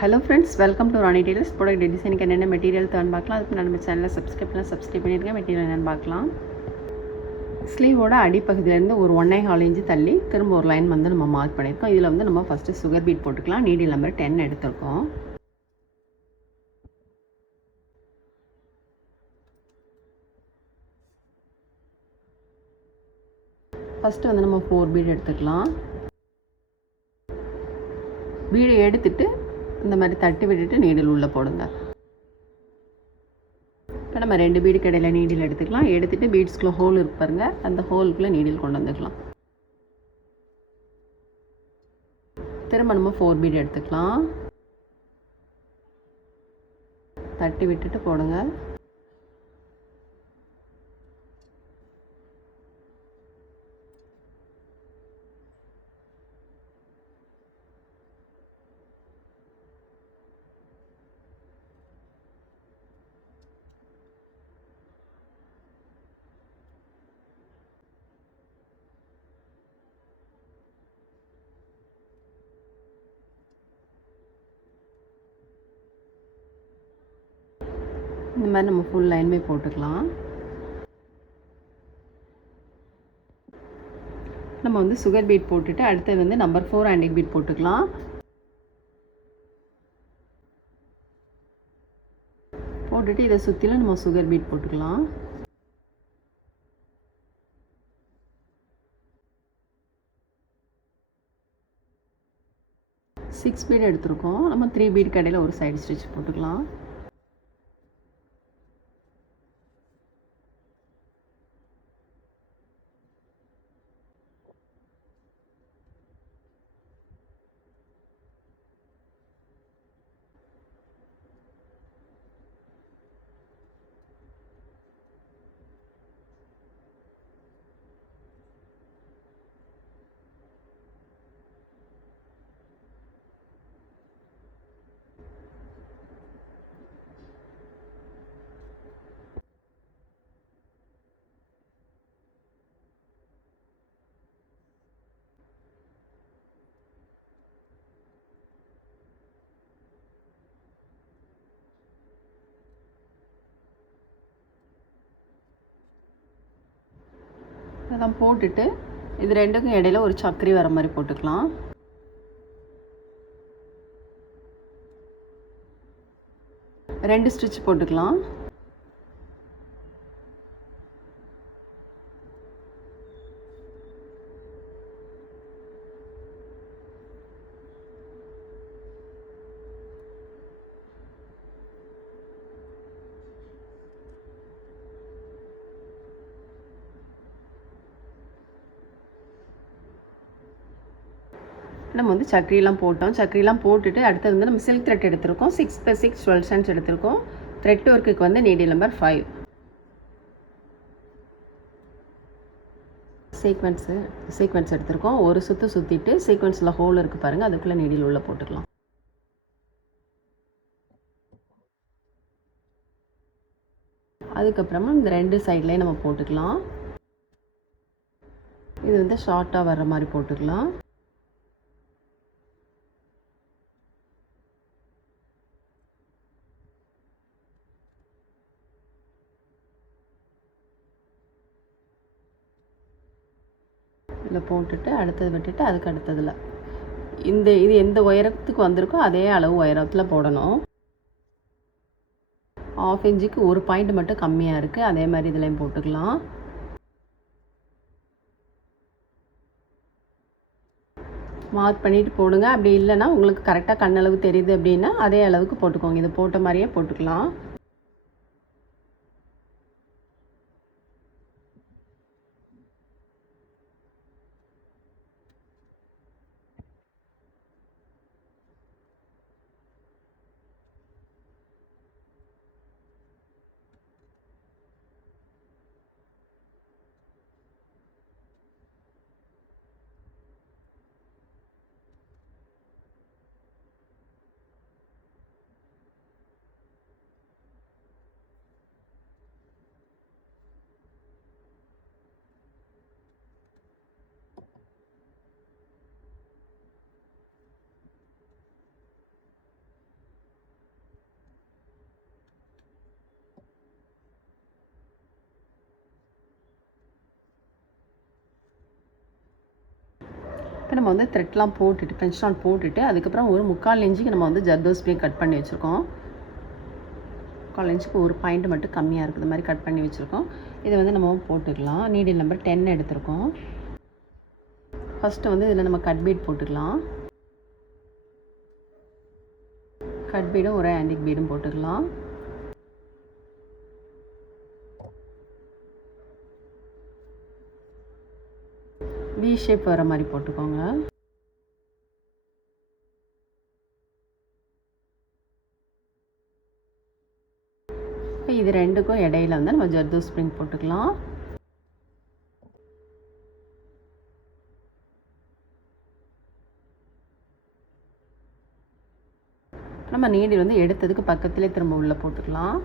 Hello friends, welcome to Rani tailors. Product டிசைனுக்கு என்னென்ன material தான் பார்க்கலாம். அதுக்கு நான் நம்ம சேனலில் சப்ஸ்கிரைப் பண்ணியிருக்கேன். மெட்டீரியல் என்னென்னு பார்க்கலாம். ஸ்லீவோட அடிப்பகுதியிலேருந்து ஒரு 1.25 இன்ச்சு தள்ளி திரும்ப ஒரு லைன் வந்து நம்ம மார்க் பண்ணியிருக்கோம். இதில் வந்து நம்ம ஃபஸ்ட்டு சுகர் பீட் போட்டுக்கலாம். நீடில் நம்பர் 10 எடுத்திருக்கோம். ஃபஸ்ட்டு வந்து நம்ம 4 பீட் எடுத்துக்கலாம். பீடை எடுத்துட்டு இந்த மாதிரி தட்டி விட்டுட்டு நீடில் உள்ளே போடுங்க. இப்போ நம்ம 2 பீடுக்கு இடையில நீடில் எடுத்துக்கலாம். எடுத்துகிட்டு பீட்ஸ்குள்ளே ஹோல் இருக்கு பாருங்க, அந்த ஹோலுக்குள்ளே நீடில் கொண்டு வந்துக்கலாம். திரும்ப நம்ம 4 பீட் எடுத்துக்கலாம். தட்டி விட்டுட்டு போடுங்க. இந்த மாதிரி நம்ம ஃபுல் லைனுமே போட்டுக்கலாம். நம்ம வந்து சுகர் பீட் போட்டுட்டு அடுத்து வந்து நம்பர் 4 ஆண்டிக் பீட் போட்டுக்கலாம். போட்டுட்டு இதை சுற்றிலும் நம்ம சுகர் பீட் போட்டுக்கலாம். சிக்ஸ் பீட் எடுத்திருக்கோம். நம்ம 3 பீட் கடையில் ஒரு சைடு ஸ்டிச் போட்டுக்கலாம். இதெல்லாம் போட்டுட்டு இது ரெண்டுக்கும் இடையில ஒரு சக்கரி வர மாதிரி போட்டுக்கலாம். ரெண்டு ஸ்டிச் போட்டுக்கலாம். நம்ம வந்து சக்கரியெல்லாம் போட்டோம். சக்கரியெல்லாம் போட்டுட்டு அடுத்தது வந்து நம்ம சில்க் த்ரெட் எடுத்திருக்கோம். 6 + 6 12 ஸ்டாண்ட்ஸ் எடுத்திருக்கோம். த்ரெட் ஒர்க்குக்கு வந்து நீடில் நம்பர் 5. சீக்வன்ஸ் எடுத்திருக்கோம். ஒரு சுற்று சுற்றிட்டு சீக்வன்ஸில் ஹோல் இருக்குது பாருங்கள், அதுக்குள்ளே நீடில் உள்ளே போட்டுக்கலாம். அதுக்கப்புறமா இந்த 2 சைட்லேயும் நம்ம போட்டுக்கலாம். இது வந்து ஷார்ட்டாக வர்ற மாதிரி போட்டுக்கலாம். இதில் போட்டுட்டு அடுத்தது விட்டுட்டு அதுக்கு அடுத்ததில் இது எந்த உயரத்துக்கு வந்திருக்கோ அதே அளவு உயரத்தில் போடணும். 1/2 இன்ச்சுக்கு ஒரு பாயிண்ட் மட்டும் கம்மியாக இருக்குது, அதே மாதிரி இதுலேயும் போட்டுக்கலாம். மார்க் பண்ணிவிட்டு போடுங்க. அப்படி இல்லைன்னா உங்களுக்கு கரெக்டாக கண்ணளவு தெரியுது அப்படின்னா அதே அளவுக்கு போட்டுக்கோங்க. இது போட்ட மாதிரியே போட்டுக்கலாம். இப்போ நம்ம வந்து த்ரெட்லாம் போட்டுட்டு ஃப்ரெஞ்ச் நாட் போட்டுட்டு அதுக்கப்புறம் ஒரு 3/4 இன்ச்சுக்கு நம்ம வந்து ஜர்தோஸ்பியை கட் பண்ணி வச்சுருக்கோம். 3/4 இன்ச்சுக்கு ஒரு பாயிண்ட் மட்டும் கம்மியாக இருக்குது மாதிரி கட் பண்ணி வச்சுருக்கோம். இதை வந்து நம்ம போட்டுக்கலாம். நீடில் நம்பர் 10 எடுத்திருக்கோம். ஃபஸ்ட்டு வந்து இதில் நம்ம கட் பீட் போட்டுக்கலாம். கட் பீடும் ஒரு ஆன்டிக் பீடும் போட்டுக்கலாம். வி ஷேப் வர மாதிரி போட்டுக்கோங்க. இப்போ இது ரெண்டுக்கும் இடையில வந்து நம்ம ஜர்தோஸ் ஸ்ப்ரிங் போட்டுக்கலாம். நம்ம நீடில் வந்து எடுத்ததுக்கு பக்கத்துலேயே திரும்ப உள்ளே போட்டுக்கலாம்.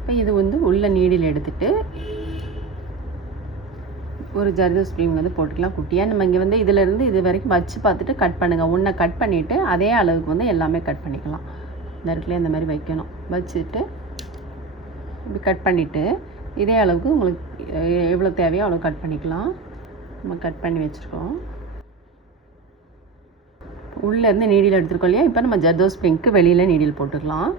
இப்போ இது வந்து உள்ள நீடில் எடுத்துட்டு ஒரு ஜர்தோஸ் ஸ்ப்ரிங் வந்து போட்டுக்கலாம் குட்டியாக. நம்ம இங்கே வந்து இதிலேருந்து இது வரைக்கும் வச்சு பார்த்துட்டு கட் பண்ணுங்கள். ஒன்றை கட் பண்ணிவிட்டு அதே அளவுக்கு வந்து எல்லாமே கட் பண்ணிக்கலாம். இந்த இடத்துல இந்த மாதிரி வைக்கணும். வச்சுட்டு இப்படி கட் பண்ணிவிட்டு இதே அளவுக்கு உங்களுக்கு எவ்வளோ தேவையோ அவ்வளோ கட் பண்ணிக்கலாம். நம்ம கட் பண்ணி வச்சுருக்கோம். உள்ளேருந்து நீடில் எடுத்துருக்கோம் இல்லையா? இப்போ நம்ம ஜர்தோஸ் ஸ்ப்ரிங்க்கு வெளியில் நீடில் போட்டுக்கலாம்.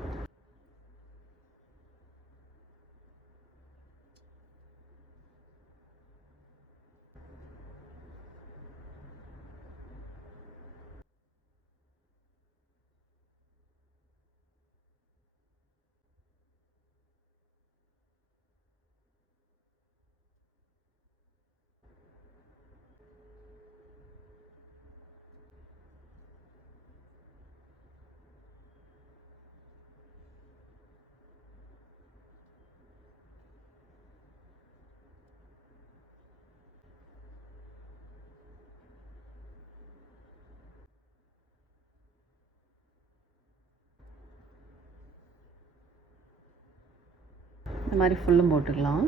இந்த மாதிரி ஃபுல்லும் போட்டுக்கலாம்.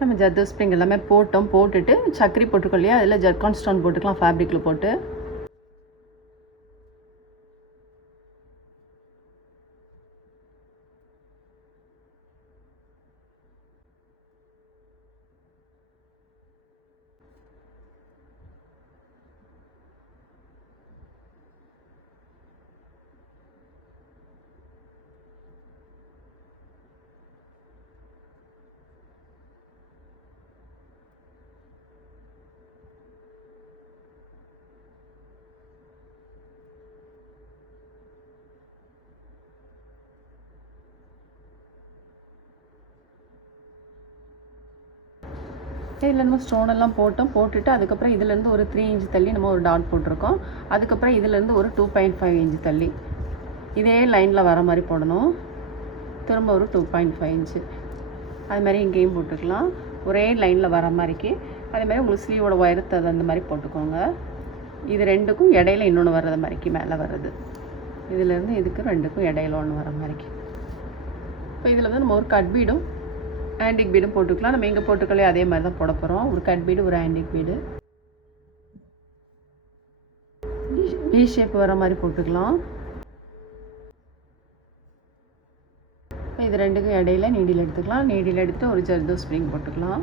நம்ம ஜர்தோஸ் ஸ்ப்ரிங் எல்லாமே போட்டுட்டு சக்கரி போட்டுக்கோ இல்லையா? அதில் ஜர்கான் ஸ்டோன் போட்டுக்கலாம் ஃபேப்ரிக்கில் போட்டு. இதில் நம்ம ஸ்டோனெல்லாம் போட்டுட்டு அதுக்கப்புறம் இதுலேருந்து ஒரு 3 இன்ச் தள்ளி நம்ம ஒரு டாட் போட்டிருக்கோம். அதுக்கப்புறம் இதுலேருந்து ஒரு 2.5 இன்ச் தள்ளி இதே லைனில் வர மாதிரி போடணும். திரும்ப ஒரு 2.5 இன்ச்சு அது மாதிரி இங்கேயும் போட்டுக்கலாம். ஒரே லைனில் வர மாதிரிக்கு அதே மாதிரி உங்களுக்கு ஸ்லீவோட உயரத்தை அந்த மாதிரி போட்டுக்கோங்க. இது ரெண்டுக்கும் இடையில இன்னொன்று வர்றது மாதிரிக்கு மேலே வர்றது. இதிலேருந்து இதுக்கு ரெண்டுக்கும் இடையில ஒன்று வர மாதிரிக்கு. இப்போ இதில் வந்து நம்ம ஒரு கட் பீடும் ஆன்டிக் பீடும் போட்டுக்கலாம். நம்ம எங்கே போட்டுக்கலையே அதே மாதிரி தான் போட போகிறோம். ஒரு கட் பீடு ஒரு ஆன்டிக் பீடு வி ஷேப் வர மாதிரி போட்டுக்கலாம். இது ரெண்டுக்கும் இடையில நீடில் எடுத்துக்கலாம். நீடில் எடுத்துட்டு ஒரு ஜர்தோஸ் ஸ்ப்ரிங் போட்டுக்கலாம்.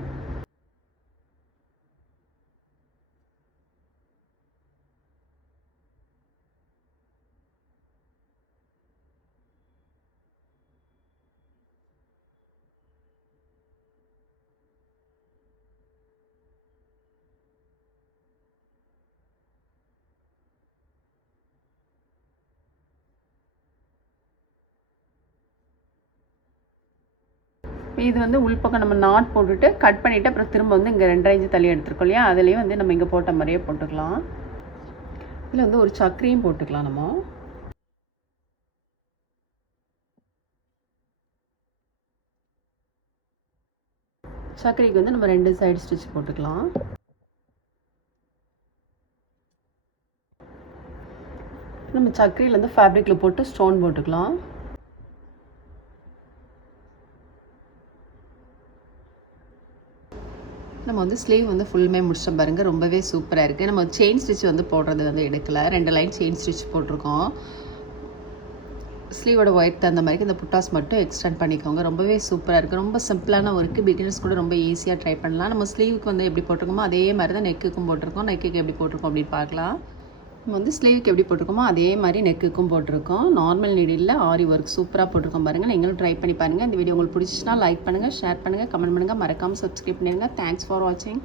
இது வந்து உள்பக்கம் நம்ம நாட் போட்டுட்டு கட் பண்ணிவிட்டு அப்புறம் திரும்ப வந்து இங்கே 2.5 இன்ச்சு தள்ளி எடுத்துருக்கோம் இல்லையா? அதுலேயும் வந்து நம்ம இங்கே போட்ட மாதிரியே போட்டுக்கலாம். இதில் வந்து ஒரு சக்கரையும் போட்டுக்கலாம். நம்ம சக்கரைக்கு வந்து நம்ம 2 சைடு ஸ்டிச் போட்டுக்கலாம். நம்ம சக்கரையில் வந்து ஃபேப்ரிக்கில் போட்டு ஸ்டோன் போட்டுக்கலாம். நம்ம வந்து ஸ்லீவ் வந்து ஃபுல்லுமே முடிச்சோம் பாருங்கள். ரொம்பவே சூப்பராக இருக்குது. நம்ம செயின் ஸ்டிச் வந்து போடுறது வந்து எடுக்கலை. 2 லைன் செயின் ஸ்டிச் போட்டிருக்கோம். ஸ்லீவோட ஒயர் தகுந்த மாதிரி இந்த புட்டாஸ் மட்டும் எக்ஸ்டெண்ட் பண்ணிக்கோங்க. ரொம்பவே சூப்பராக இருக்குது. ரொம்ப சிம்பிளான ஒர்க்கு, பிகினர்ஸ் கூட ரொம்ப ஈஸியாக ட்ரை பண்ணலாம். நம்ம ஸ்லீவுக்கு வந்து எப்படி போட்டிருக்கோமோ அதே மாதிரி தான் நெக்குக்கும் போட்டிருக்கோம். நெக்குக்கு எப்படி போட்டிருக்கோம் அப்படின்னு பார்க்கலாம். நம்ம வந்து ஸ்லீவுக்கு எப்படி போட்டிருக்கோமோ அதே மாதிரி நெக்குக்கும் போட்டிருக்கோம். நார்மல் நீடில் ஆரி ஒர்க் சூப்பராக போட்டிருக்கோம் பாருங்கள். நீங்களும் ட்ரை பண்ணி பாருங்கள். இந்த வீடியோ உங்களுக்கு பிடிச்சிச்சுன்னா லைக் பண்ணுங்கள், ஷேர் பண்ணுங்கள், கமெண்ட் பண்ணுங்கள், மறக்காமல் சப்ஸ்கிரைப் பண்ணிடுங்க. தேங்க்ஸ் ஃபார் வாட்சிங்.